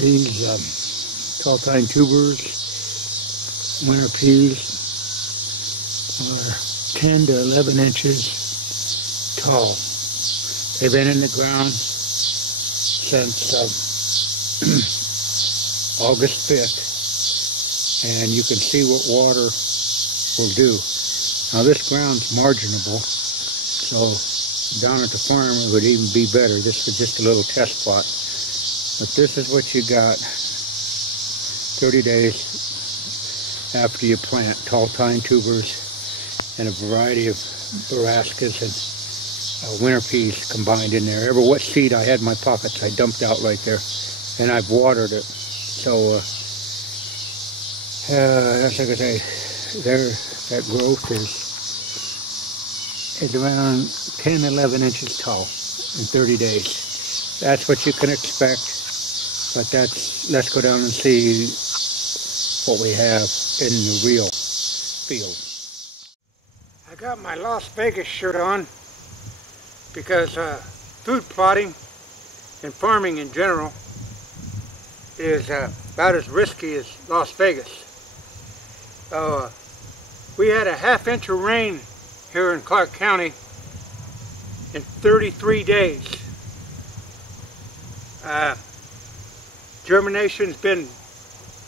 These tall pine tubers, winter peas, are 10 to 11 inches tall. They've been in the ground since August 5th, and you can see what water will do. Now this ground's marginable, so down at the farm it would even be better. This is just a little test plot. But this is what you got 30 days after you plant tall pine tubers and a variety of brassicas and winter peas combined in there. Every wet seed I had in my pockets I dumped out right there, and I've watered it. So that's like I say, that growth is around 10, 11 inches tall in 30 days. That's what you can expect. But let's go down and see what we have in the real field. I got my Las Vegas shirt on because food plotting and farming in general is about as risky as Las Vegas. We had a half-inch of rain here in Clark County in 33 days. Germination's been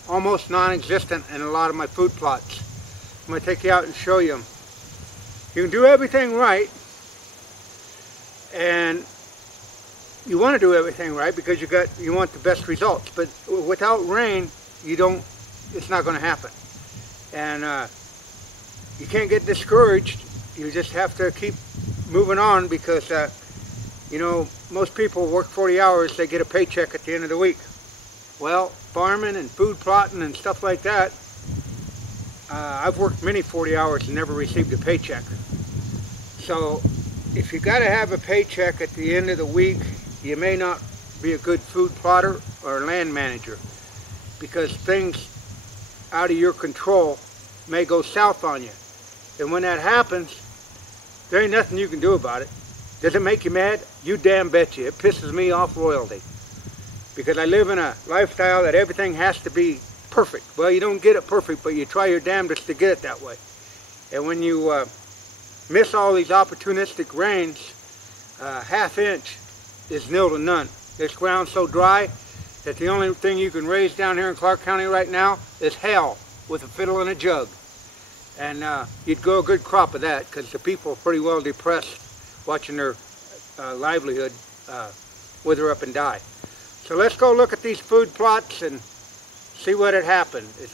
almost non-existent in a lot of my food plots. I'm going to take you out and show you them. You can do everything right, and you want to do everything right because you want the best results. But without rain, it's not going to happen. And you can't get discouraged. You just have to keep moving on because you know, most people work 40 hours, they get a paycheck at the end of the week. Well, farming and food plotting and stuff like that, I've worked many 40 hours and never received a paycheck. So if you got to have a paycheck at the end of the week, you may not be a good food plotter or land manager, because things out of your control may go south on you. And when that happens, there ain't nothing you can do about it. Does it make you mad? You damn betcha. It pisses me off royally. Because I live in a lifestyle that everything has to be perfect. Well, you don't get it perfect, but you try your damnedest to get it that way. And when you miss all these opportunistic rains, half inch is nil to none. This ground's so dry that the only thing you can raise down here in Clark County right now is hell with a fiddle and a jug. And you'd grow a good crop of that, because the people are pretty well depressed watching their livelihood wither up and die. So let's go look at these food plots and see what had happened. It's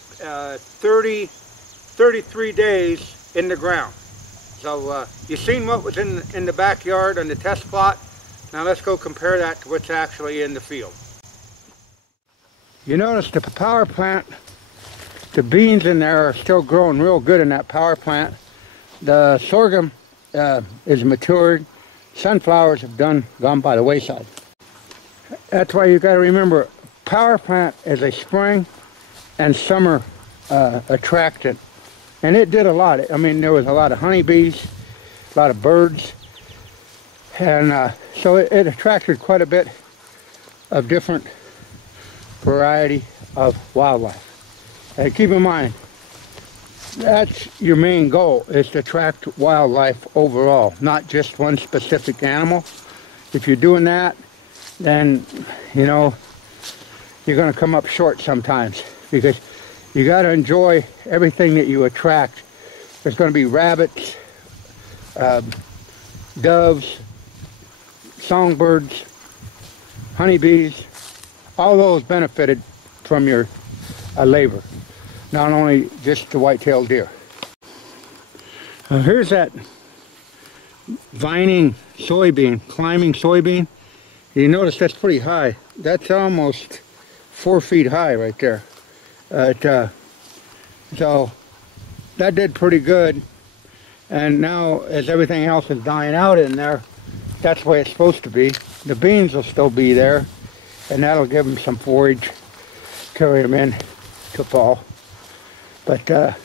33 days in the ground. So you've seen what was in the backyard on the test plot. Now let's go compare that to what's actually in the field. You notice the power plant, the beans in there are still growing real good in that power plant. The sorghum is matured. Sunflowers have gone by the wayside. That's why you got to remember, power plant is a spring and summer attractant, and it did a lot. I mean, there was a lot of honeybees, a lot of birds, and so it attracted quite a bit of different variety of wildlife. And keep in mind, that's your main goal, is to attract wildlife overall, not just one specific animal. If you're doing that, then, you know, you're going to come up short sometimes, because you got to enjoy everything that you attract. There's going to be rabbits, doves, songbirds, honeybees. All those benefited from your labor, not only just the white-tailed deer. Here's that vining soybean, climbing soybean. You notice that's pretty high. That's almost 4 feet high right there. So that did pretty good. And now, as everything else is dying out in there, that's the way it's supposed to be. The beans will still be there, and that'll give them some forage, carry them in to fall. But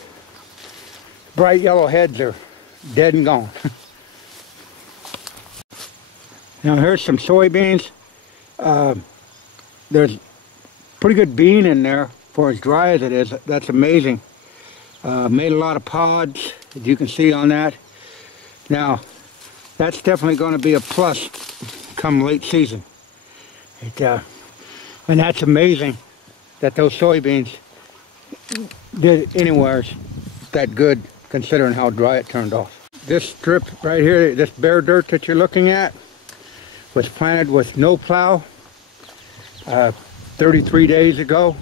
bright yellow heads are dead and gone. Now here's some soybeans. There's pretty good bean in there for as dry as it is. That's amazing. Made a lot of pods, as you can see on that. Now, that's definitely going to be a plus come late season. And that's amazing that those soybeans did anywhere that good considering how dry it turned off. This strip right here, this bare dirt that you're looking at, was planted with no plow 33 days ago.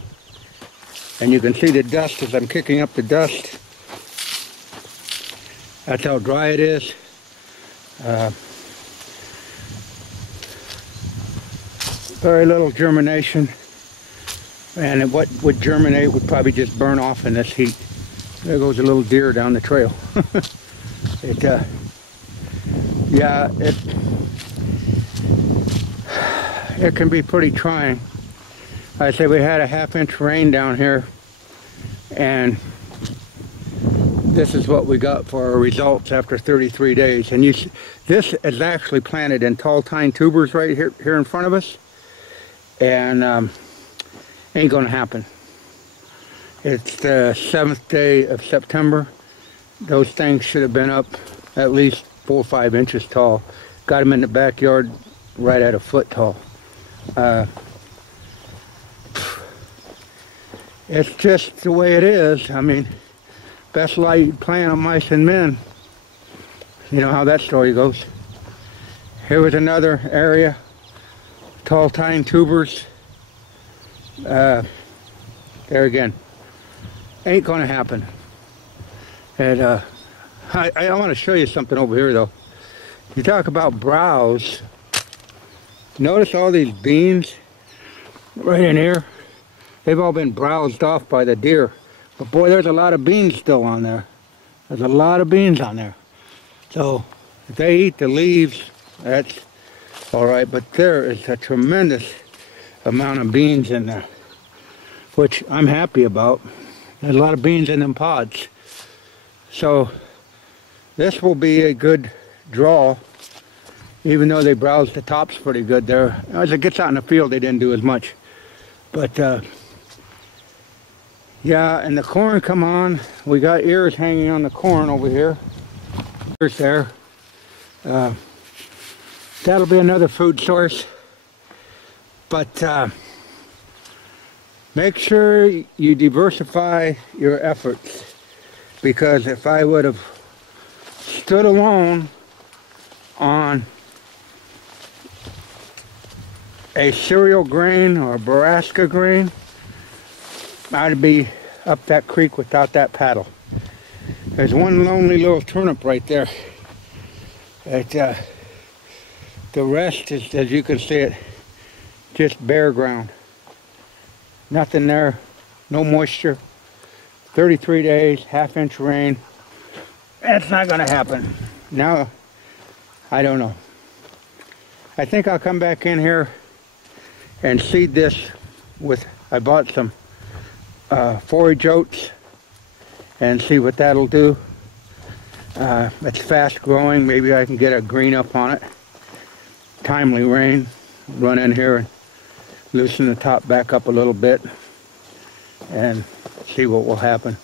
And you can see the dust as I'm kicking up the dust. That's how dry it is. Very little germination. And what would germinate would probably just burn off in this heat. There goes a little deer down the trail. Yeah, it can be pretty trying. I say we had a half-inch rain down here, and this is what we got for our results after 33 days. And this is actually planted in tall tine tubers right here in front of us, and ain't gonna happen. It's the 7th day of September. Those things should have been up at least 4 or 5 inches tall. Got them in the backyard right at a foot tall. It's just the way it is. I mean, best laid plan of mice and men. You know how that story goes. Here was another area, tall tine tubers. There again, ain't gonna happen. And I want to show you something over here though. You talk about browse. Notice all these beans right in here. They've all been browsed off by the deer. But boy, there's a lot of beans still on there. There's a lot of beans on there. So if they eat the leaves, that's all right. But there is a tremendous amount of beans in there, which I'm happy about. There's a lot of beans in them pods. So this will be a good draw, even though they browsed the tops pretty good there. As it gets out in the field, they didn't do as much. But yeah, and the corn come on. We got ears hanging on the corn over here. Ears there. That'll be another food source. But make sure you diversify your efforts, because if I would have stood alone on a cereal grain or a Baraska grain, I'd be up that creek without that paddle. There's one lonely little turnip right there. The rest is, as you can see it, just bare ground. Nothing there, no moisture. 33 days, half-inch rain. That's not gonna happen. Now, I don't know. I think I'll come back in here and seed this with, I bought some forage oats and see what that'll do. It's fast growing. Maybe I can get a green up on it. Timely rain. Run in here and loosen the top back up a little bit and see what will happen.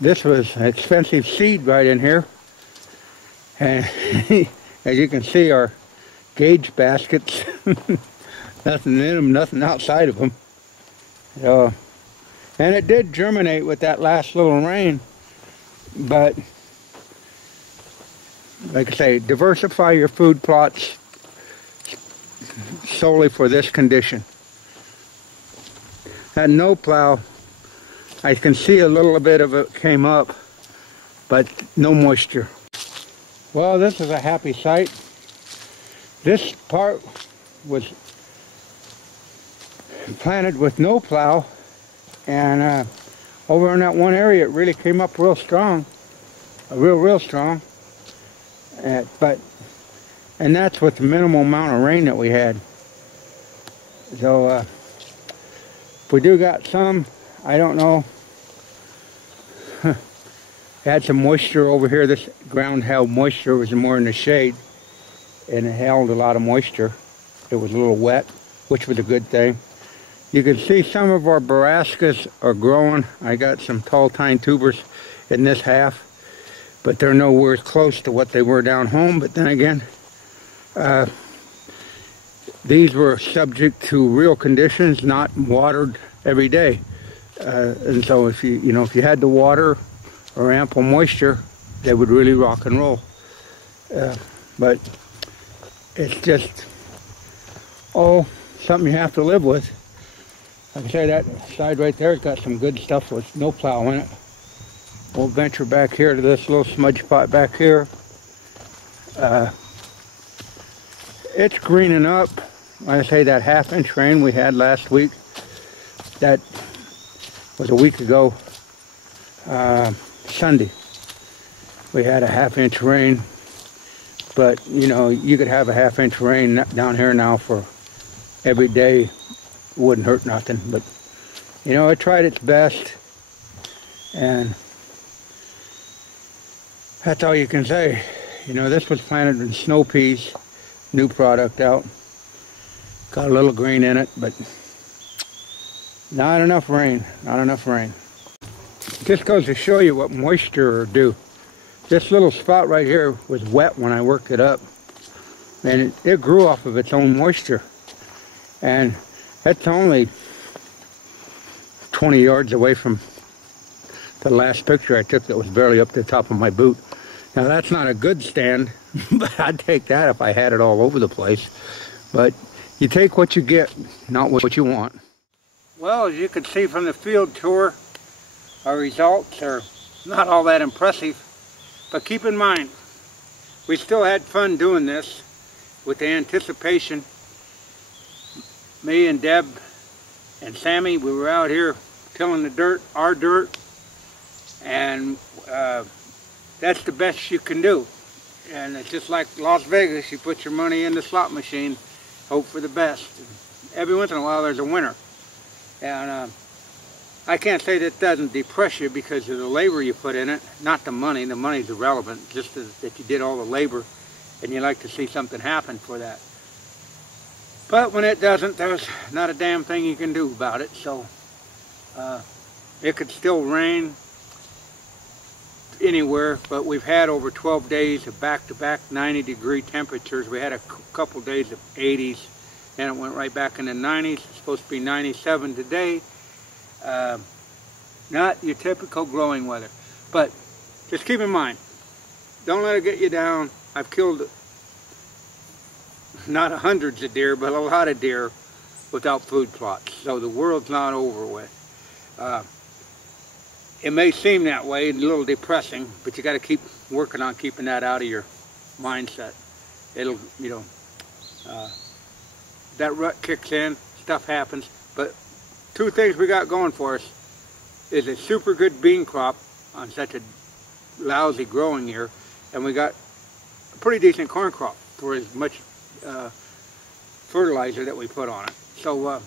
This was an expensive seed right in here, and as you can see, our gauge baskets, nothing in them, nothing outside of them. And it did germinate with that last little rain, but like I say, diversify your food plots solely for this condition. That no plow, I can see a little bit of it came up, but no moisture. Well, this is a happy sight. This part was planted with no plow, and over in that one area it really came up real strong, real strong. And that's with the minimal amount of rain that we had. So if we do got some, I don't know. Had some moisture over here. This ground held moisture. It was more in the shade, and it held a lot of moisture. It was a little wet, which was a good thing. You can see some of our brassicas are growing. I got some tall tine tubers in this half, but they're nowhere close to what they were down home. But then again, these were subject to real conditions, not watered every day. And so if if you had the water or ample moisture, they would really rock and roll. But it's just, something you have to live with. Like I say, that side right there's got some good stuff with no plow in it. We'll venture back here to this little smudge spot back here. It's greening up. Like I say, that half-inch rain we had last week, that was a week ago, Sunday. We had a half-inch rain, but you could have a half-inch rain down here now for every day. Wouldn't hurt nothing, but it tried its best, and that's all you can say. This was planted in snow peas, new product out. Got a little green in it, but not enough rain, not enough rain. Just goes to show you what moisture will do. This little spot right here was wet when I worked it up, and it grew off of its own moisture. And that's only 20 yards away from the last picture I took that was barely up to the top of my boot. Now that's not a good stand, but I'd take that if I had it all over the place. But you take what you get, not what you want. Well, as you can see from the field tour, our results are not all that impressive. But keep in mind, we still had fun doing this with the anticipation. Me and Deb and Sammy, we were out here tilling the dirt, our dirt, and that's the best you can do. And it's just like Las Vegas, you put your money in the slot machine, hope for the best. Every once in a while there's a winner. And I can't say that doesn't depress you because of the labor you put in it, not the money's irrelevant, just that you did all the labor and you like to see something happen for that. But when it doesn't, there's not a damn thing you can do about it. So it could still rain anywhere, but we've had over 12 days of back-to-back 90-degree temperatures. We had a couple days of 80s, and it went right back in the 90s. It's supposed to be 97 today. Not your typical growing weather. But just keep in mind, don't let it get you down. I've killed not hundreds of deer, but a lot of deer without food plots. So the world's not over with. It may seem that way, a little depressing, but you got to keep working on keeping that out of your mindset. It'll, that rut kicks in, stuff happens. But two things we got going for us is a super good bean crop on such a lousy growing year, and we got a pretty decent corn crop for as much fertilizer that we put on it. So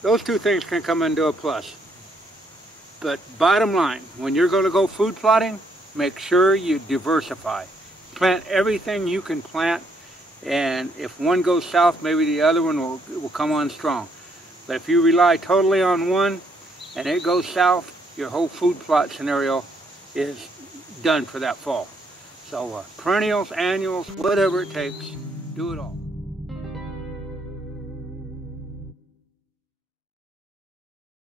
those two things can come into a plus. But bottom line, when you're going to go food plotting, make sure you diversify. Plant everything you can plant, and if one goes south, maybe the other one will come on strong. But if you rely totally on one and it goes south, your whole food plot scenario is done for that fall. So perennials, annuals, whatever it takes, do it all.